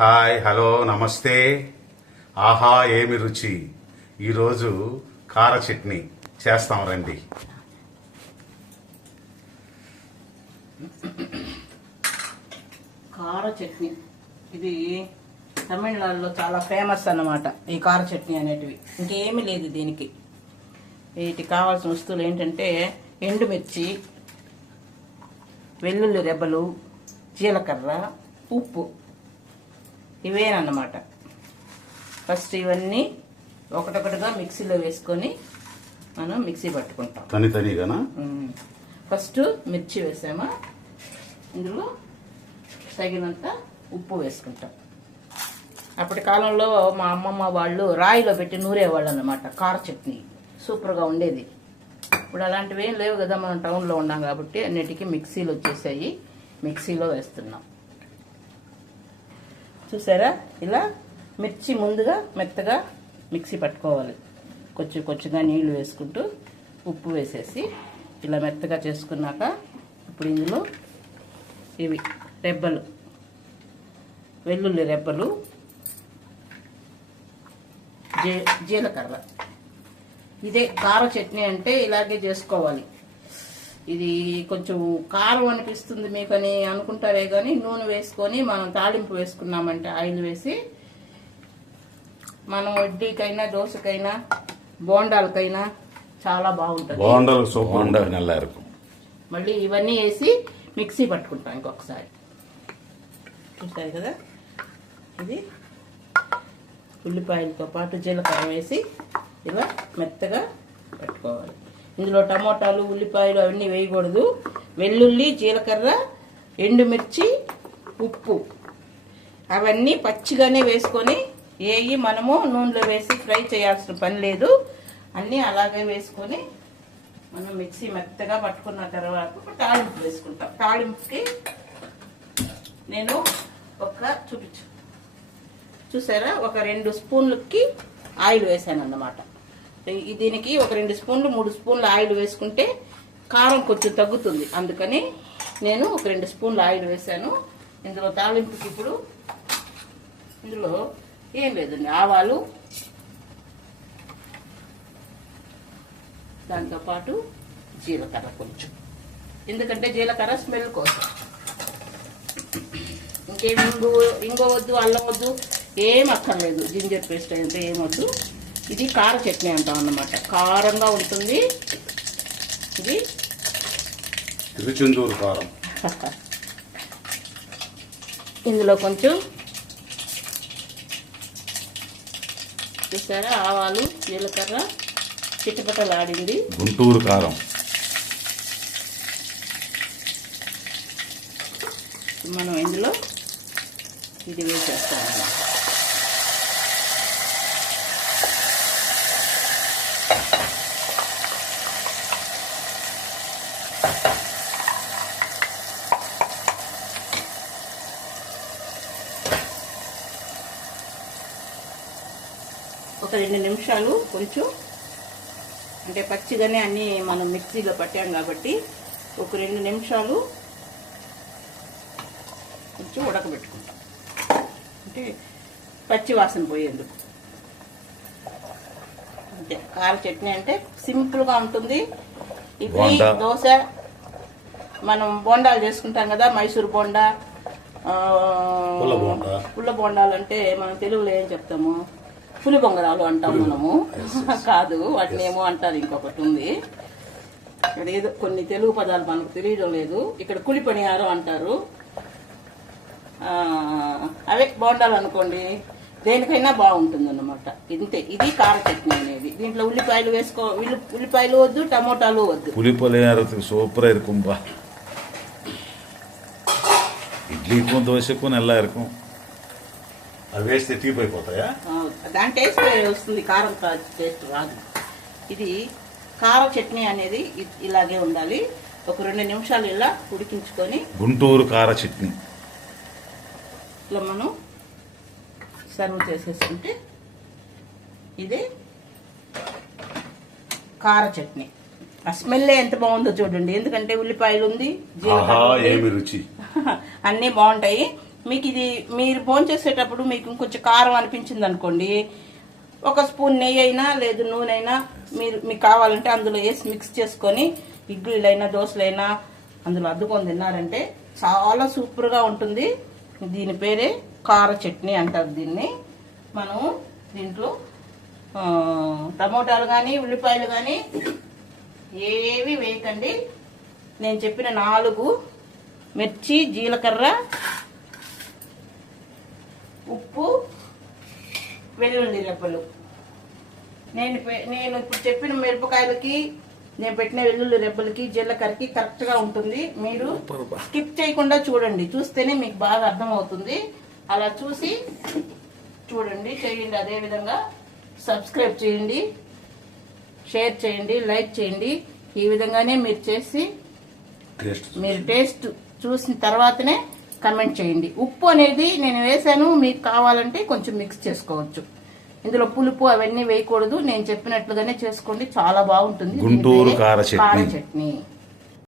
Hi hello నమస్తే. ఆహా ఏమి రుచి? ఈరోజు కార చట్నీ చేస్తాం రండి. కార చట్నీ. ఇది తమిళనాడులో చాలా ఫేమస్ అన్నమాట ఈ కార చట్నీ అనేటివి. ఇంకేమీ లేదు దీనికి. వీటికి కావాల్సిన వస్తువులు ఏంటంటే ఎండుమిర్చి వెల్లుల్లి రెబ్బలు జీలకర్ర ఉప్పు. ఇవేనన్నమాట. ఫస్ట్ ఇవన్నీ ఒకటొకటిగా మిక్సీలో వేసుకొని మనం మిక్సీ పట్టుకుంటాం. తని తనిగానా? మ్మ్. ఫస్ట్ మిర్చి వేసామా? ఇందులో తగినంత ఉప్పు వేసుకుంటాం. అప్పటి కాలంలో మా అమ్మమ్మ వాళ్ళు రాయిలో పెట్టి నూరేవాళ్ళు అన్నమాట కార చట్నీ. సూపర్గా ఉండేది. ఇప్పుడు అలాంటివి ఏం లేవు కదా మనం టౌన్లో ఉన్నాం కాబట్టి అన్నిటికీ మిక్సీలు వచ్చేసాయి మిక్సీలో వేస్తున్నాం. చూసారా? ఇలా మిర్చి ముందుగా మెత్తగా మిక్సీ పట్టుకోవాలి. కొంచెం కొంచెంగా నీళ్ళు వేసుకుంటూ ఉప్పు వేసేసి ఇలా మెత్తగా చేసుకున్నాక ఇప్పుడు ఇందులో ఇవి రెబ్బలు వెల్లుల్లి రెబ్బలు జీ జీలకర్ర. ఇదే కార చట్నీ అంటే ఇలాగే చేసుకోవాలి. ఇది కొంచెం కారం అనిపిస్తుంది మీకు అని అనుకుంటారే కానీ నూనె వేసుకొని మనం తాలింపు వేసుకున్నామంటే ఆయిల్ వేసి మనం ఇడ్లీకైనా దోశకైనా బోండాలకైనా చాలా బాగుంటుంది. సూపర్ మళ్ళీ ఇవన్నీ వేసి మిక్సీ పట్టుకుంటాం ఇంకొకసారి. చూసారు కదా? ఇది ఉల్లిపాయలతో పాటు జీలకర్ర వేసి ఇలా మెత్తగా పెట్టుకోవాలి. ఇందులో టమోటాలు ఉల్లిపాయలు అవన్నీ వేయకూడదు. వెల్లుల్లి జీలకర్ర ఎండుమిర్చి ఉప్పు. అవన్నీ పచ్చిగానే వేసుకొని వేయి మనము నూనెలో వేసి ఫ్రై చేయాల్సిన పని లేదు. అన్నీ అలాగే వేసుకొని మనం మిక్సీ మెత్తగా పట్టుకున్న తర్వాత తాళింపు వేసుకుంటాం. తాళింపుకి నేను ఒక చూపించు. చూసారా? ఒక రెండు స్పూన్లకి ఆయిల్ వేసాను అన్నమాట దీనికి ఒక రెండు స్పూన్లు మూడు స్పూన్లు ఆయిల్ వేసుకుంటే కారం కొంచెం తగ్గుతుంది. అందుకని నేను ఒక రెండు స్పూన్లు ఆయిల్ వేసాను ఇందులో తాలింపుకి ఇప్పుడు ఇందులో ఏం లేదండి ఆవాలు దాంతోపాటు జీలకర్ర కొంచెం. ఎందుకంటే జీలకర్ర స్మెల్ కోసం. ఇంకేమి ఇంగు ఇంగో వద్దు అల్లం వద్దు ఏం అక్కర్లేదు. జింజర్ పేస్ట్ అయితే ఏం వద్దు. ఇది కార చట్నీ అంటాం అన్నమాట. కారంగా ఉంటుంది. ఇది తిరుచెందూరు కారం. ఇందులో కొంచెం చూసారా? ఆవాలు జీలకర్ర చిట్టపట్టలాడింది గుంటూరు కారం. మనం ఇందులో ఇది వేసేస్తాం అన్నమాట. ఒక రెండు నిమిషాలు కొంచెం అంటే పచ్చిగానే అన్నీ మనం మిక్సీలో పట్టాం కాబట్టి ఒక రెండు నిమిషాలు కొంచెం ఉడకబెట్టుకుంటాం అంటే పచ్చి వాసన పోయేందుకు అంతే కార చట్నీ అంటే సింపుల్గా ఉంటుంది ఇడ్లీ. దోశ మనం బోండాలు చేసుకుంటాం కదా మైసూర్ బోండా ఆ, పుల్ల బోండా. పుల్ల బోండాలు అంటే మనం తెలుగులో ఏం చెప్తాము పులి బొంగరాలు అంటాం మనము కాదు వాటిని ఏమో అంటారు ఇంకొకటి ఉంది ఇక్కడ ఏదో కొన్ని తెలుగు పదాలు మనకు తెలియడం లేదు ఇక్కడ కులి పనియారం అంటారు ఆ, అవే బోండాలు అనుకోండి దేనికైనా బాగుంటుంది అన్నమాట ఇంతే ఇది కార చట్నీ అనేది దీంట్లో ఉల్లిపాయలు వేసుకో ఉల్లి- ఉల్లిపాయలు వద్దు టమోటాలు వద్దు புளிப்பொலி நேரத்துக்கு சூப்பராக இருக்கும்பா இட்லிக்கும் தோசைக்கும் நல்லா இருக்கும் అవి వేస్తే తీపి అయిపోతాయా ఆ, దాని టేస్ట్ వస్తుంది కారం టేస్ట్ రాదు. ఇది కార చట్నీ అనేది ఇలాగే ఉండాలి. ఒక రెండు నిమిషాలు ఇలా ఉడికించుకొని గుంటూరు కార చట్నీ. ఇట్లా మనం సర్వ్ చేసేసుకుంటే ఇదే కార చట్నీ. ఆ స్మెల్ ఎంత బాగుందో చూడండి. ఎందుకంటే ఉల్లిపాయలు ఉంది. ఏమి రుచి. అన్నీ బాగుంటాయి. మీకు ఇది మీరు భోంచేసేటప్పుడు మీకు ఇంకొంచెం కారం అనిపించింది అనుకోండి. ఒక స్పూన్ నెయ్యి అయినా లేదు నూనె అయినా మీరు మీకు కావాలంటే అందులో వేసి మిక్స్ చేసుకొని ఇడ్లీలైనా దోశలైనా అందులో అద్దుకొని తిన్నారంటే చాలా సూపర్గా ఉంటుంది. దీని పేరే కార చట్నీ అంటారు దీన్ని. మనం దీంట్లో టమోటాలు కానీ ఉల్లిపాయలు కానీ ఏవి వేయకండి. నేను చెప్పిన నాలుగు మిర్చి జీలకర్ర ఉప్పు వెల్లుల్లి రెబ్బలు నేను నేను ఇప్పుడు చెప్పిన మిరపకాయలకి నేను పెట్టిన వెల్లుల్లి రెబ్బలకి జీలకర్రకి కరెక్ట్గా ఉంటుంది. మీరు స్కిప్ చేయకుండా చూడండి. చూస్తేనే మీకు బాగా అర్థమవుతుంది. అలా చూసి చూడండి. చేయండి అదే విధంగా. సబ్స్క్రైబ్ చేయండి. షేర్ చేయండి. లైక్ చేయండి. ఈ విధంగానే మీరు చేసి మీరు టేస్ట్ చూసిన తర్వాతనే కమెంట్ చేయండి. ఉప్పు అనేది నేను వేసాను మీకు కావాలంటే కొంచెం మిక్స్ చేసుకోవచ్చు. ఇందులో పులుపు అవన్నీ వేయకూడదు నేను చెప్పినట్లుగానే చేసుకోండి చాలా బాగుంటుంది. గుంటూరు. కార చట్నీ.